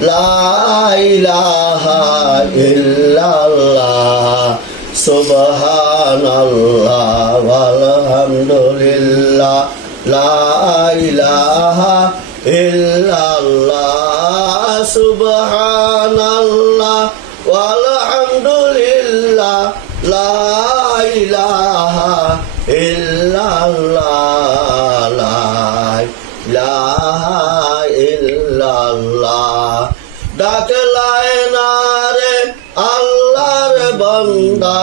লা ইলাহা ইল্লাল্লাহ সুবহানাল্লাহ ওয়ালহামদুলিল্লাহ লা ইলাহা ইল্লাল্লাহ সুবহানাল্লাহ ওয়ালহামদুলিল্লাহ লা ইলাহা ইল্লাল্লাহ লা ইলাহা ইল্লাল্লাহ ডাকলাই না রে আল্লাহর বান্দা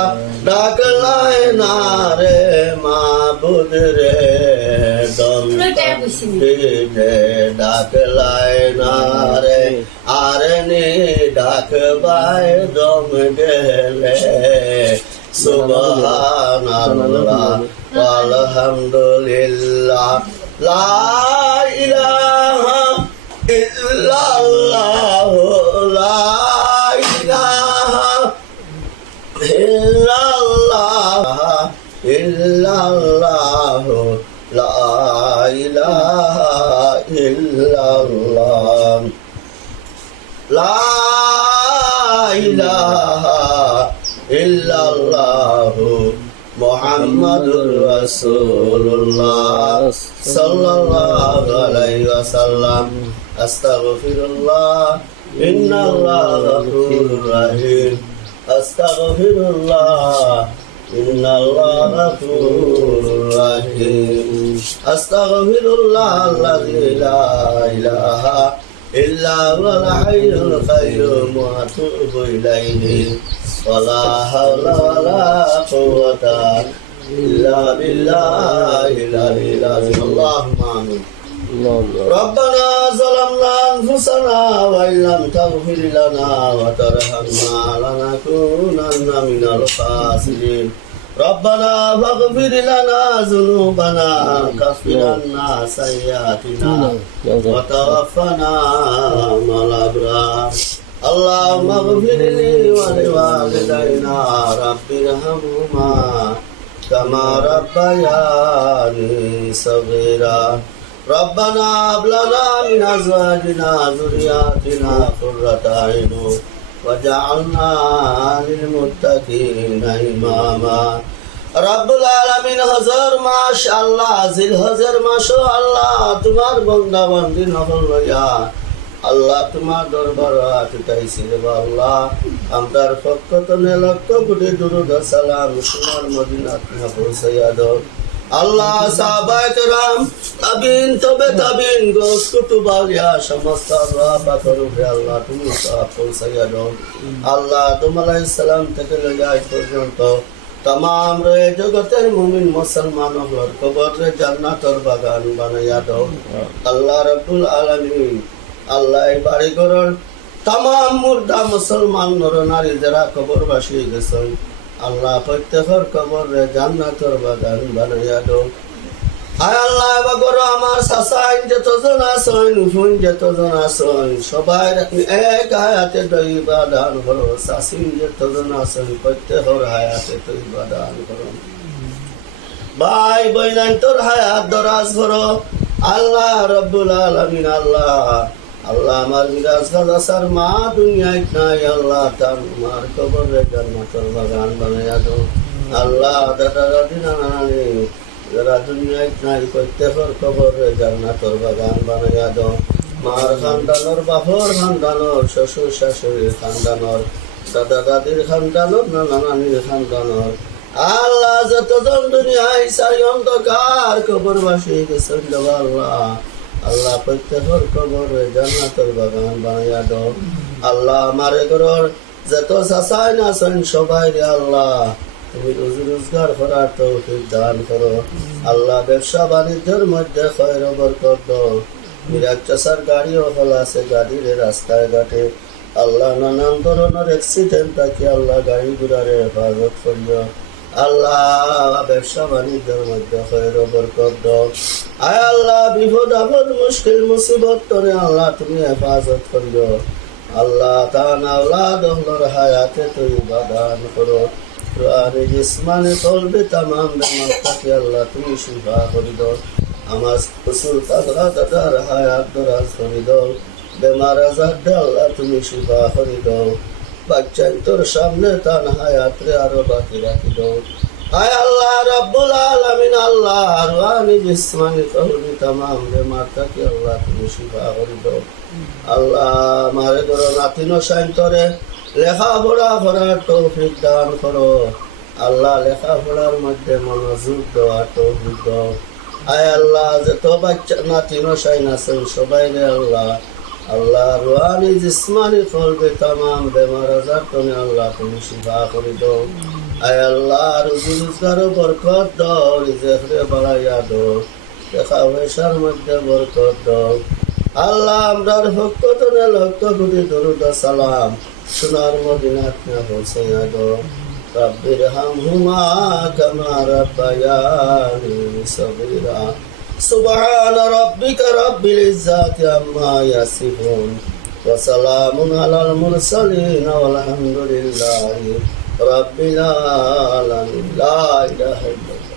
ডাকলাই না রে মাবুদ রে দম ডাকলাই না রে আর নে ডাকবাই দম গেলে সুবহানাল্লাহ আলহামদুলিল্লাহ লা ইলাহা ইল্লাল্লাহ লা ইলাহা ইল্লাল্লাহ ইল্লাল্লাহ লা ইলাহা ইল্লাল্লাহ লা ইলাহা ইল্লাল্লাহ মুহাম্মাদুর রাসূলুল্লাহ সাল্লাল্লাহু আলাইহি ওয়াসাল্লাম আস্তাগফিরুল্লাহ ইন্নাল্লাহা গফুরুর রহিম আস্তাগফিরুল্লাহ ইন্নাল্লাহা গফুরুর রহিম আস্তাগফিরুল্লাহ আল্লাযী লা ইলাহা ইল্লা হুয়াল হাইয়ুল কাইয়্যুম ওয়া আতুবু ইলাইহি ওয়ালা হাওলা ওয়ালা কুওয়াতা ইল্লা বিল্লাহিল আলিয়্যিল আযীম আল্লাহুম্মা আমিন ربنا ظلمنا أنفسنا وإن لم تغفر لنا وترحمنا لنكونن من الخاسرين ربنا فاغفر لنا ذنوبنا وكفر عنا سيئاتنا وتوفنا مع الأبرار اللهم اغفر لي ولوالدينا رب ارحمهما كما ربياني صغيرا ربنا هب لنا من أزواجنا ذرياتنا قرة أعين واجعلنا للمتقين إماما رب العالمين হযর মাশাআল্লাহ জিল হযর মাশাআল্লাহ তোমার বান্দা বান্দি নফল লইয়া আল্লাহ তোমার দরবারে আতিতাইছি রে আল্লাহ আমরার পক্ষ থেকে লক্ষ কোটি দুরূদ সালাম সোনার মদিনাত না পৌঁছাইয়া দাও আল্লাহ সাহাবায়ে কেরাম তাবিন তবে তাবিন গোস কুতুবালিয়া সমস্ত রাহাত রূপে আল্লাহ তুমি সব পৌঁছাইয়া দাও আল্লাহ আদম আলাইহিস সালাম থেকে লইয়া আজ পর্যন্ত तमाम रे जगतेर मुमिन मुसलमान हर कबर रे জান্নাতের বাগান বানাইয়া দাও আল্লাহ রাব্বুল আলামিন আল্লাহ এই বাড়ি ঘরের तमाम মুর্দা মুসলমান নর নারী যারা কবরবাসী হয়ে গেছেন আল্লাহ প্রত্যেকের কবর রে জান্নাতের বাগান বানাইয়া দাও আয় আল্লাহ বাগর আমার সাসাইন যতজন আছেন হুন যতজন আছেন সবাই এক হায়াতে দইবা দান করো সাসিন যতজন আছেন প্রত্যেকের হায়াতে দইবা দান করো ভাই বইনান তোর হায়াত দরাজ করো আল্লাহ রাব্বুল আলামিন আল্লাহ আল্লাহ আমার মিরাজ খালাসার মা দুনিয়ায় নাই আল্লাহ তোমার কবরে জান্নাতের বাগান বানাইয়া দাও আল্লাহ দাদা দাদি নানা নানি যারা দুনিয়ায় নাই প্রত্যেকের কবরে জান্নাতের বাগান বানাইয়া দাও মার খানদানোর বাপর খানদানোর শ্বশুর শাশুড়ির খানদানোর দাদা দাদির খানদানোর নানা নানির খানদানোর আল্লাহ যতজন দুনিয়ায় সারি অন্ধকার কবরবাসী গেছেন আল্লাহ আল্লাহ প্রত্যেকের কবরে জান্নাতের বাগান বানাইয়া দাও আল্লাহ আমার ঘরের যত চাচাইন আছেন সবাই রে আল্লাহ তুমি রুজি রোজগার করার তৌফিক দান করো আল্লাহ ব্যবসা বাণিজ্যের মধ্যে খয়র বরকত দাও মিরাজ চাচার গাড়িও ফেলা আছে গাড়ির রাস্তায় ঘাটে আল্লাহ নানান ধরনের অ্যাক্সিডেন্ট থাকে আল্লাহ গাড়ি ঘোড়ার হেফাজত করিও আল্লাহ ব্যবসা বাণিজ্যের মধ্যে খয়র বরকত দাও আয় আল্লাহ বিপদ আপদ মুশকিল মুসিবত করে আল্লাহ তুমি হেফাজত করিও আল্লাহ তাআন আওলাদ হলর হায়াতে তয়্যিবা দান করো রুহানি জিসমানি কলবে तमाम বেমারকে আল্লাহ তুমি শিফা করে দাও আমার রাসূল পাক দাদার হায়াত দরাজ করে দাও বেমার আজার দে আল্লাহ তুমি শিফা করি দাও বাচ্চা তোর সামনে তান হায়াতরে আরো বাকি রাখি দাও আয় আল্লাহ রাব্বুল আলামিন আল্লাহ রুহানি জিসমানি কওলি तमाम বেমার থেকে আল্লাহ তুমি শিফা করি দাও আল্লাহ মারে গরো নাতিনো সাইন্তরে লেখাপড়া করার তৌফিক দান করো আল্লাহ লেখাপড়ার মধ্যে মনোযোগ দেওয়ার তৌফিক দাও আয় আল্লাহ যত বাচ্চা নাতিনো সাইন আছেন সবাই রে আল্লাহ আল্লাহ রুহানি জিসমানি কওলি तमाम বেমার আজার তুমি আল্লাহ তুমি শিফা করি দাও আয় আল্লাহ রুজি রোজগারও বরকত দাও রিজেকরে বাড়াইয়া দাও দেখা পয়সার মধ্যে বরকত দাও আল্লাহ আমরার ভক্তনে লক্ষ কোটি দরুদ সালাম সোনার মদিনাত না পৌঁছাইয়া দাও রব্বির হামহুমা কামা রাব্বায়ানি সগীরা সুবহান রাব্বিকা রাব্বিল ইজ্জাতি আম্মা ইয়াসিফুন ওয়া সালামুন আলাল মুরসালিন ওয়াল হামদুলিল্লাহি رب العالمين لا إله إلا الله